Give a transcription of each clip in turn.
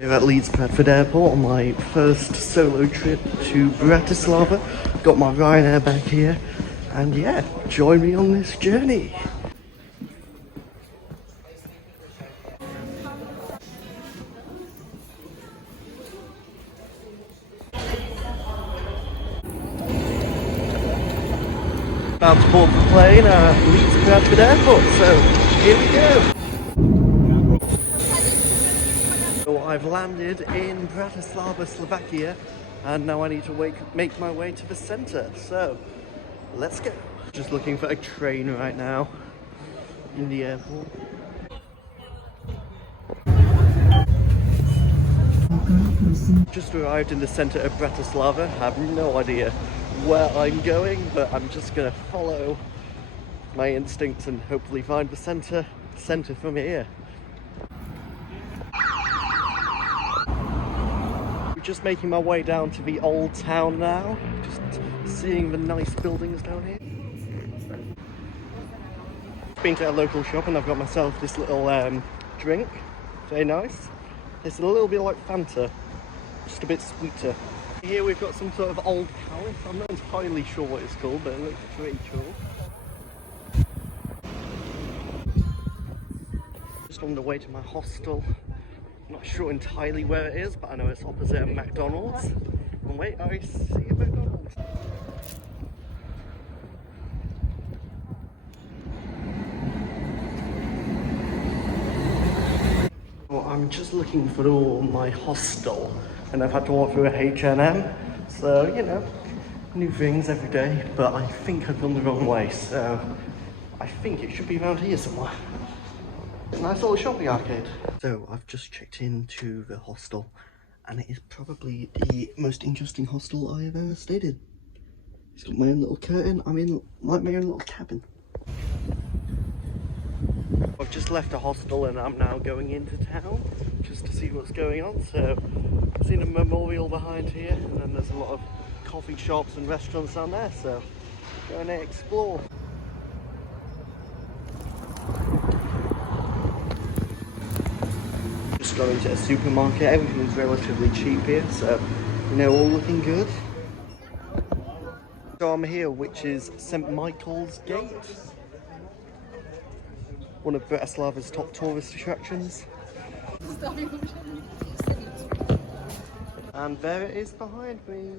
Here at Leeds Bradford Airport on my first solo trip to Bratislava. Got my Ryanair back here, and yeah, join me on this journey. About to board the plane at Leeds Bradford Airport, so here we go. So I've landed in Bratislava, Slovakia, and now I need to make my way to the centre, so let's go. Just looking for a train right now in the airport. Just arrived in the centre of Bratislava. I have no idea where I'm going, but I'm just gonna follow my instincts and hopefully find the centre from here. Just making my way down to the old town now, just seeing the nice buildings down here. Been to a local shop and I've got myself this little drink, very nice. It's a little bit like Fanta, just a bit sweeter. Here we've got some sort of old palace. I'm not entirely sure what it's called, but it looks pretty cool. Just on the way to my hostel. Not sure entirely where it is, but I know it's opposite a McDonald's. And wait, I see a McDonald's. Well, I'm just looking for my hostel, and I've had to walk through a H&M, so you know, new things every day. But I think I've gone the wrong way, so I think it should be around here somewhere. Nice little shopping arcade. So I've just checked into the hostel, and it is probably the most interesting hostel I have ever stayed in. It's got my own little curtain. I'm in like my own little cabin. I've just left a hostel and I'm now going into town just to see what's going on. So I've seen a memorial behind here, and then there's a lot of coffee shops and restaurants down there, so going to explore. Just going to a supermarket. Everything's relatively cheap here, so you know, all looking good. So I'm here, which is St. Michael's Gate, one of Bratislava's top tourist attractions. And there it is behind me.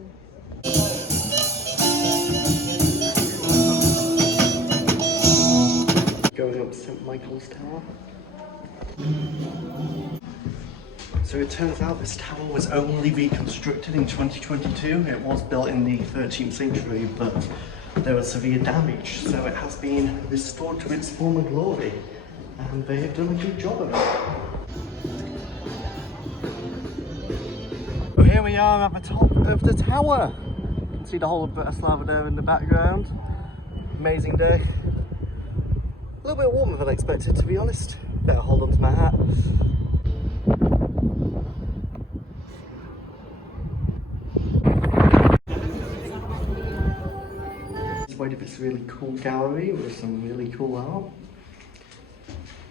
Going up St. Michael's Tower. So it turns out this tower was only reconstructed in 2022. It was built in the 13th century, but there was severe damage, so it has been restored to its former glory, and they have done a good job of it. So here we are at the top of the tower. You can see the whole of Bratislava there in the background. Amazing day. A little bit warmer than expected, to be honest. Better hold on to my hat. Wait, this really cool gallery with some really cool art.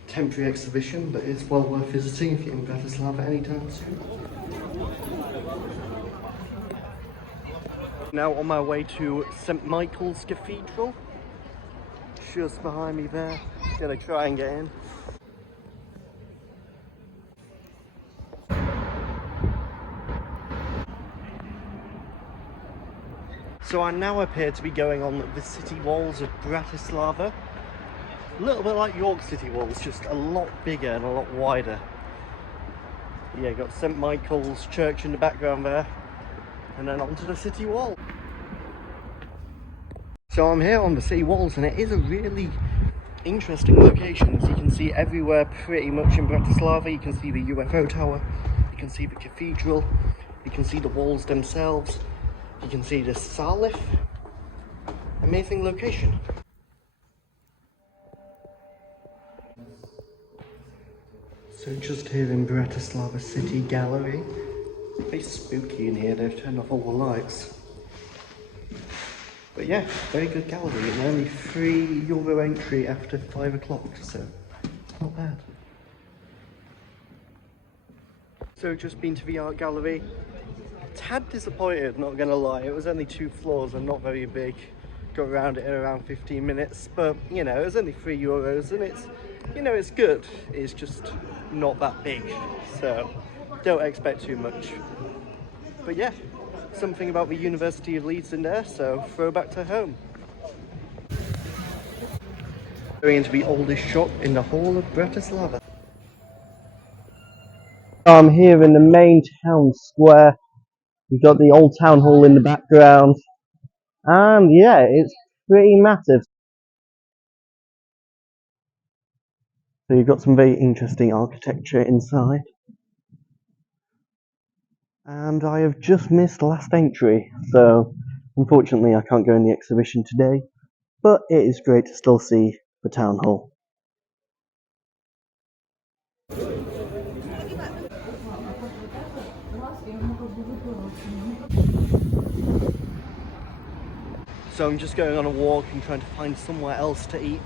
Temporary exhibition, but it's well worth visiting if you're in Bratislava anytime soon. Now on my way to St. Michael's Cathedral. Just behind me there. Gonna try and get in. So I now appear to be going on the city walls of Bratislava. A little bit like York city walls, just a lot bigger and a lot wider. Yeah, got St. Michael's Church in the background there, and then onto the city wall. So I'm here on the city walls, and it is a really interesting location. As you can see everywhere pretty much in Bratislava. You can see the UFO Tower, you can see the cathedral, you can see the walls themselves. You can see the Slavin. Amazing location. So just here in Bratislava City Gallery. Very spooky in here, they've turned off all the lights. But yeah, very good gallery, and only €3 entry after 5 o'clock, so not bad. So just been to the art gallery. Tad disappointed, not gonna lie. It was only 2 floors and not very big. Got around it in around 15 minutes, but you know, it was only €3 and it's, you know, it's good. It's just not that big, so don't expect too much. But yeah, something about the University of Leeds in there, so throwback to home. Going into the oldest shop in the whole of Bratislava. I'm here in the main town square. You've got the old town hall in the background. And yeah, it's pretty massive. So you've got some very interesting architecture inside. And I have just missed last entry, so unfortunately I can't go in the exhibition today. But it is great to still see the town hall. So I'm just going on a walk and trying to find somewhere else to eat.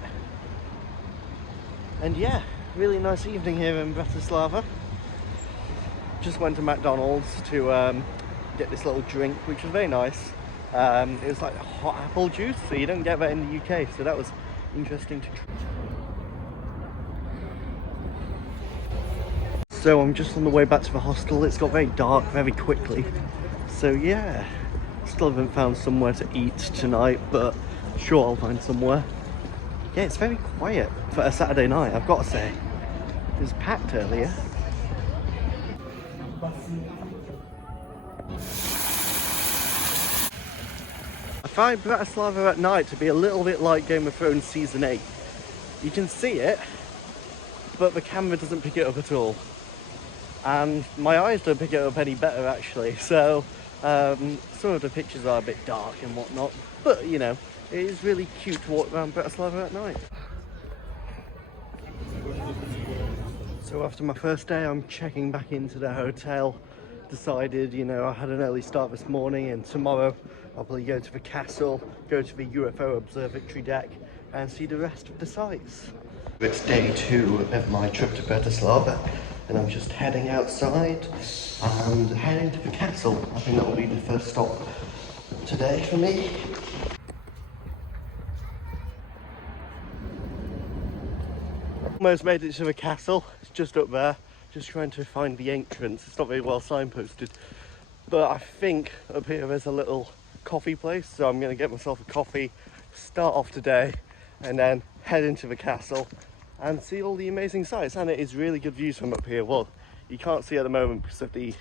And yeah, really nice evening here in Bratislava. Just went to McDonald's to get this little drink, which was very nice. It was like hot apple juice, so you don't get that in the UK, so that was interesting to try. So I'm just on the way back to the hostel. It's got very dark very quickly. So yeah, still haven't found somewhere to eat tonight, but sure I'll find somewhere. Yeah, it's very quiet for a Saturday night, I've got to say. It was packed earlier. I find Bratislava at night to be a little bit like Game of Thrones Season 8. You can see it, but the camera doesn't pick it up at all. And my eyes don't pick it up any better actually, so some of the pictures are a bit dark and whatnot, but you know, it is really cute to walk around Bratislava at night. So after my first day, I'm checking back into the hotel. Decided, you know, I had an early start this morning, and tomorrow I'll probably go to the castle, go to the UFO observatory deck and see the rest of the sites. It's day 2 of my trip to Bratislava, and I'm just heading outside and heading to the castle. I think that will be the first stop today for me. Almost made it to the castle. It's just up there. Just trying to find the entrance. It's not very well signposted, but I think up here there's a little coffee place, so I'm going to get myself a coffee, start off today, and then head into the castle and see all the amazing sights. And it is really good views from up here. Well, you can't see at the moment because of the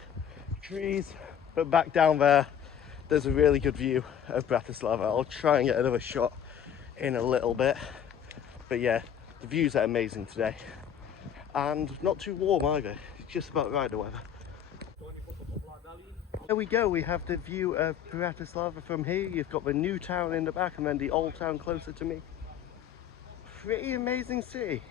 trees, but back down there's a really good view of Bratislava. I'll try and get another shot in a little bit, but yeah, the views are amazing today, and not too warm either. It's just about right, the weather. There we go, we have the view of Bratislava from here. You've got the new town in the back and then the old town closer to me. Pretty amazing city.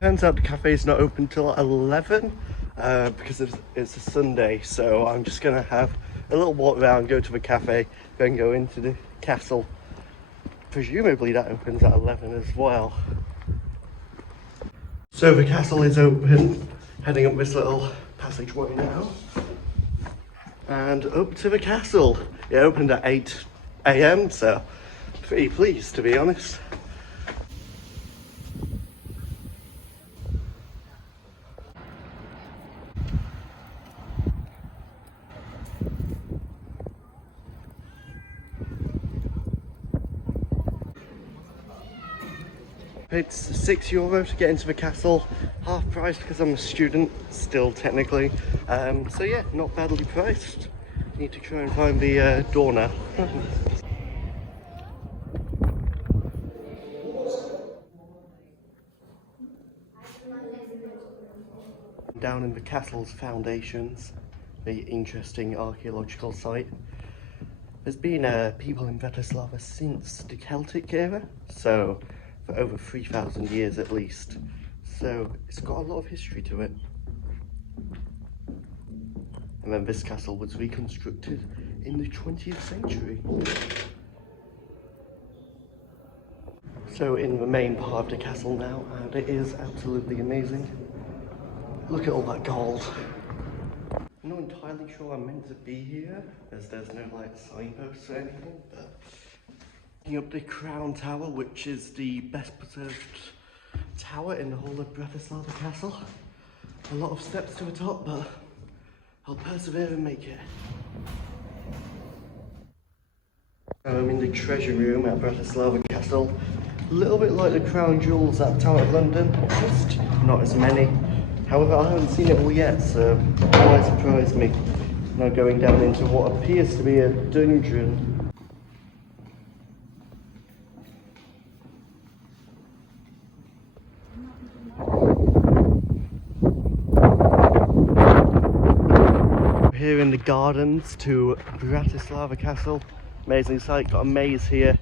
Turns out the cafe is not open till 11 because it's a Sunday, so I'm just going to have a little walk around, go to the cafe, then go into the castle. Presumably that opens at 11 as well. So the castle is open, heading up this little passageway now, and up to the castle. It opened at 8 AM, so pretty pleased to be honest. It's €6 to get into the castle, half price because I'm a student still technically, so yeah, not badly priced. Need to try and find the door now. Down in the castle's foundations, the interesting archaeological site. There's been people in Bratislava since the Celtic era, so for over 3,000 years at least. So it's got a lot of history to it. And then this castle was reconstructed in the 20th century. So in the main part of the castle now, and it is absolutely amazing. Look at all that gold. I'm not entirely sure I'm meant to be here, as there's no like signposts or anything, but looking up the Crown Tower, which is the best preserved tower in the whole of Bratislava Castle. A lot of steps to the top, but I'll persevere and make it. I'm in the treasure room at Bratislava Castle. A little bit like the crown jewels at Tower of London, just not as many. However, I haven't seen it all yet, so it might surprise me. Now going down into what appears to be a dungeon. Here in the gardens to Bratislava Castle. Amazing sight, got a maze here.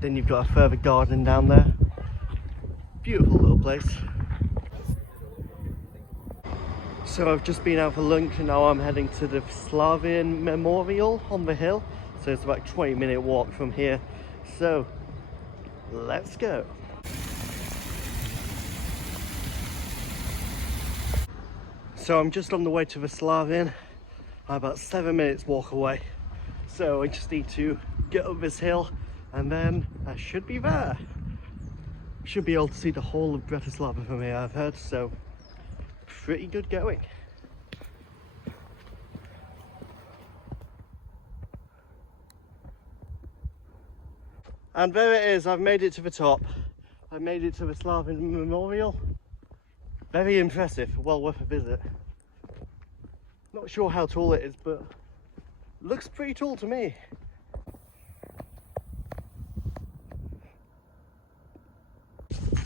Then you've got a further garden down there. Beautiful little place. So I've just been out for lunch and now I'm heading to the Slavin Memorial on the hill. So it's about a 20-minute walk from here. So let's go. So I'm just on the way to the Slavin. I'm about 7 minutes walk away. So I just need to get up this hill and then I should be there. Should be able to see the whole of Bratislava from here, I've heard, so pretty good going. And there it is, I've made it to the top. I made it to the Slavin Memorial. Very impressive, well worth a visit. Not sure how tall it is, but looks pretty tall to me.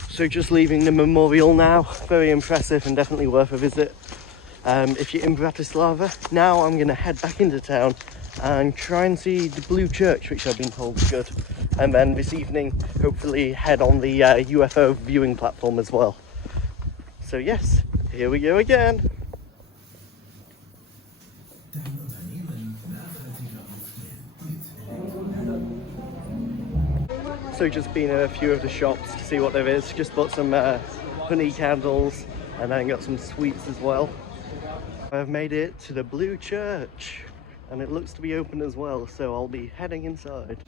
So just leaving the memorial now, very impressive and definitely worth a visit. If you're in Bratislava, now I'm going to head back into town and try and see the Blue Church, which I've been told is good. And then this evening, hopefully head on the UFO viewing platform as well. So yes, here we go again. So just been in a few of the shops to see what there is. Just bought some honey candles and then got some sweets as well. I've made it to the Blue Church and it looks to be open as well, so I'll be heading inside.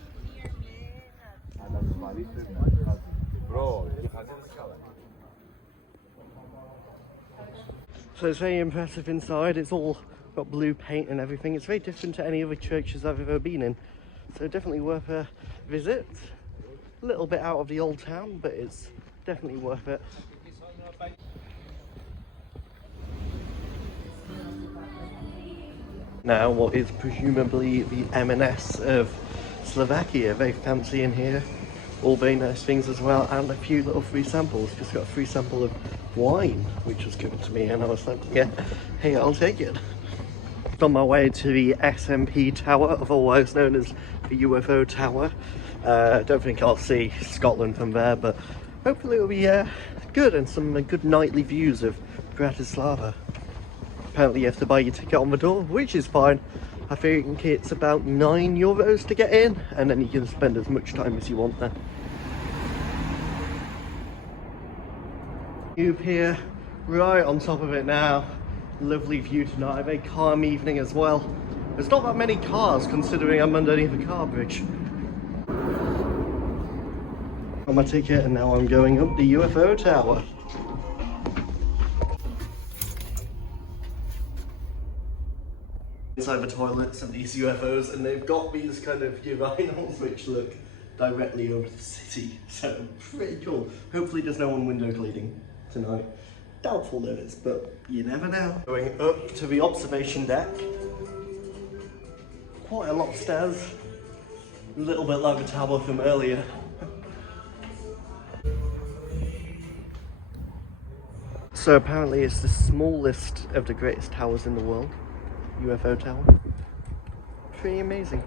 So it's very impressive inside. It's all got blue paint and everything. It's very different to any other churches I've ever been in, so definitely worth a visit. A little bit out of the old town, but it's definitely worth it. Now what is presumably the M&S of Slovakia. Very fancy in here. All very nice things as well, and a few little free samples. Just got a free sample of wine, which was given to me, and I was like, yeah, hey, I'll take it. On my way to the SMP Tower, otherwise known as the UFO Tower. Don't think I'll see Scotland from there, but hopefully it'll be good and some good nightly views of Bratislava. Apparently you have to buy your ticket on the door, which is fine. I think it's about €9 to get in, and then you can spend as much time as you want there. Cube here, right on top of it now. Lovely view tonight, a very calm evening as well. There's not that many cars considering I'm underneath a car bridge. Got my ticket and now I'm going up the UFO Tower. Inside the toilets of these UFOs, and they've got these kind of urinals which look directly over the city, so pretty cool. Hopefully there's no one window cleaning tonight. Doubtful there is, but you never know. Going up to the observation deck. Quite a lot of stairs. A little bit like the tower from earlier. So apparently it's the smallest of the greatest towers in the world. UFO Tower. Pretty amazing.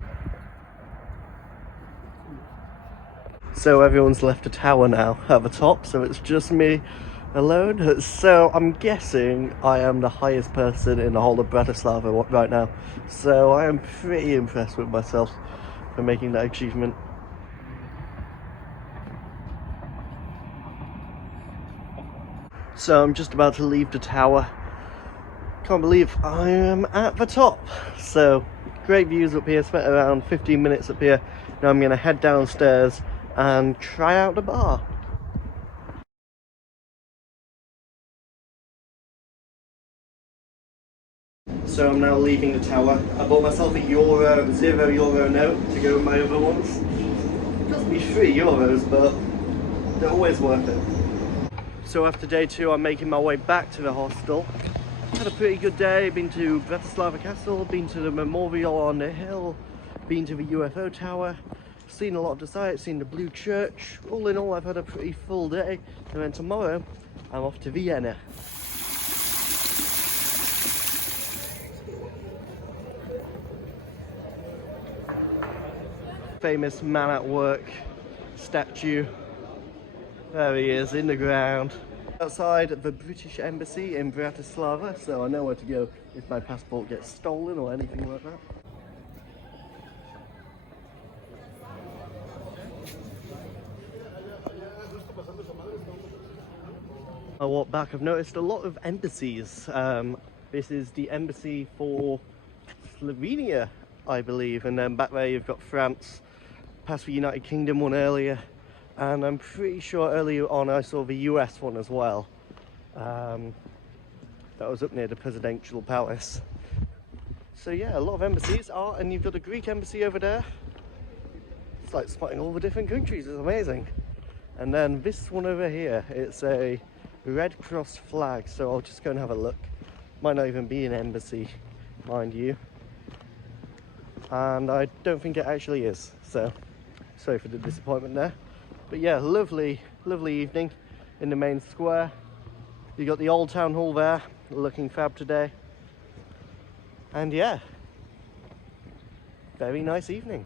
So everyone's left the tower now at the top, so it's just me alone. So I'm guessing I am the highest person in the whole of Bratislava right now. So I am pretty impressed with myself for making that achievement. So I'm just about to leave the tower. Can't believe I am at the top. So great views up here, spent around 15 minutes up here. Now I'm gonna head downstairs and try out the bar. So I'm now leaving the tower. I bought myself a €0 note to go with my other ones. It cost me €3, but they're always worth it. So after day 2, I'm making my way back to the hostel. Had a pretty good day. Been to Bratislava Castle, been to the memorial on the hill, been to the UFO Tower, seen a lot of the sights, seen the Blue Church. All in all, I've had a pretty full day. And then tomorrow, I'm off to Vienna. Famous man at work statue. There he is in the ground. Outside the British Embassy in Bratislava, so I know where to go if my passport gets stolen or anything like that. I walk back, I've noticed a lot of embassies. This is the embassy for Slovenia, I believe, and then back there you've got France, past the United Kingdom one earlier, and I'm pretty sure earlier on I saw the US one as well. That was up near the presidential palace. So yeah, a lot of embassies are, and you've got a Greek embassy over there. It's like spotting all the different countries, it's amazing. And then this one over here, it's a Red Cross flag, so I'll just go and have a look. Might not even be an embassy, mind you. And I don't think it actually is, so sorry for the disappointment there. But yeah, lovely evening in the main square. You got the old town hall there, looking fab today. And yeah, very nice evening.